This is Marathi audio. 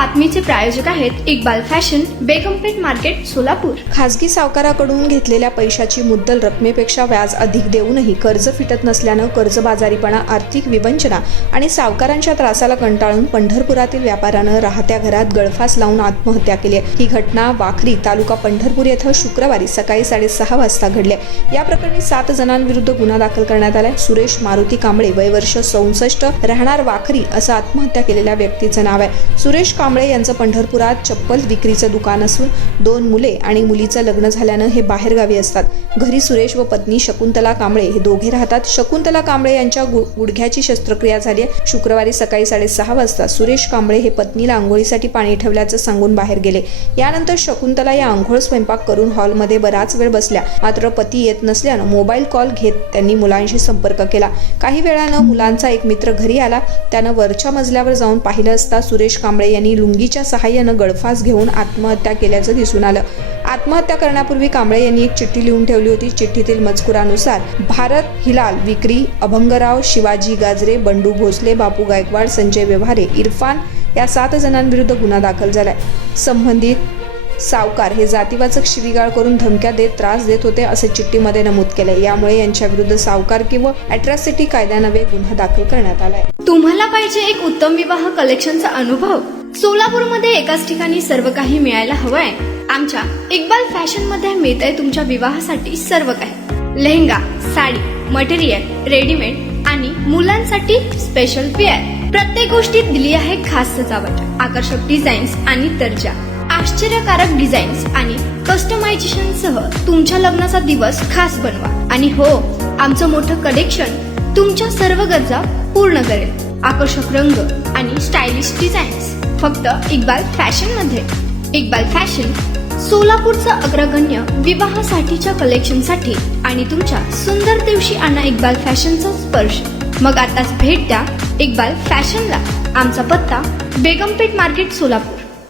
बातमीचे प्रायोजक आहेत इक्बाल फॅशन, बेगमपेठ मार्केट, सोलापूर। खासगी सावकाराकडून घेतलेल्या पैशाची मुद्दल रकमेपेक्षा व्याज अधिक देऊनही कर्ज फिटत नसल्यानं कर्जबाजारीपणा, आर्थिक विवंचना आणि सावकारांच्या त्रासाला कंटाळून पंढरपुरातील व्यापाऱ्यानं राहत्या घरात गळफास लावून आत्महत्या केली आहे। ही घटना वाखरी तालुका पंढरपूर येथे शुक्रवारी सकाळी 6:30 वाजता घडली। या प्रकरणी 7 जणांविरुद्ध गुन्हा दाखल करण्यात आलाय। सुरेश मारुती कांबळे, वय वर्ष 64, राहणार वाखरी असं आत्महत्या केलेल्या व्यक्तीचं नाव आहे। सुरेश कांबळे यांचं पंढरपुरात चप्पल विक्रीचं दुकान असून 2 मुले आणि मुलीचं लग्न झाल्यानं हे बाहेरगावी असतात। घरी सुरेश व पत्नी शकुंतला कांबळे हे दोघे राहतात। शकुंतला कांबळे यांच्या गुडघ्याची शस्त्रक्रिया झाली आहे। शुक्रवारी सकाळी 6:30 वाजता सुरेश कांबळे हे पत्नीला आंघोळीसाठी पाणी ठेवल्याचं सांगून बाहेर गेले। यानंतर शकुंतला या आंघोळ स्वयंपाक करून हॉलमध्ये बराच वेळ बसल्या, मात्र पती येत नसल्यानं मोबाईल कॉल घेत त्यांनी मुलांशी संपर्क केला। काही वेळानं मुलांचा एक मित्र घरी आला। त्यानं वरच्या मजल्यावर जाऊन पाहिलं असता सुरेश कांबळे यांनी लुंगीच्या सहाय्यानं गळफास घेऊन आत्महत्या केल्याचं दिसून आलं। आत्महत्या करण्यापूर्वी कांबळे यांनी एक चिठ्ठी लिहून ठेवली होती। चिठ्ठीतील मजकुरानुसार भारत हिलाल विक्री, अभंगराव, शिवाजी गाजरे, बंडू भोसले, बापू गायकवाड, संजय व्यवहारे, इरफान या 7 जणांविरुद्ध गुन्हा दाखल झालाय। संबंधित सावकार हे जातीवाचक शिवीगाळ करून धमक्या देत त्रास देत होते असे चिठ्ठीमध्ये नमूद केले। यामुळे यांच्या विरुद्ध सावकार किंवा अॅट्रॉसिटी कायद्यान्वये गुन्हा दाखल करण्यात आलाय। तुम्हाला पाहिजे एक उत्तम विवाह कलेक्शनचा अनुभव? सोलापूरमध्ये एकाच ठिकाणी सर्व काही मिळायला हवंय। आमच्या इक्बाल फॅशन मध्ये मिळतंय तुमच्या विवाहासाठी सर्व काही। लेहंगा, साडी, मटेरियल, रेडीमेड आणि मुलांसाठी स्पेशल वेअर। प्रत्येक गोष्टीत दिली आहे खास सजावट, आकर्षक डिझाईन्स आणि दर्जा, आश्चर्यकारक डिझाईन्स आणि कस्टमायझेशन सह तुमच्या लग्नाचा दिवस खास बनवा। आणि हो, आमचं मोठं कलेक्शन तुमच्या सर्व गरजा पूर्ण करेल। आकर्षक रंग आणि स्टायलिश डिझाईन्स फक्त इक्बाल फॅशन मध्ये। इक्बाल फॅशन सोलापूरचं अग्रगण्य विवाहासाठीच्या कलेक्शनसाठी आणि तुमच्या सुंदर दिवशी आणा इक्बाल फॅशनचा स्पर्श। मग आताच भेट द्या इक्बाल फॅशनला। आमचा पत्ता बेगमपेठ मार्केट, सोलापूर।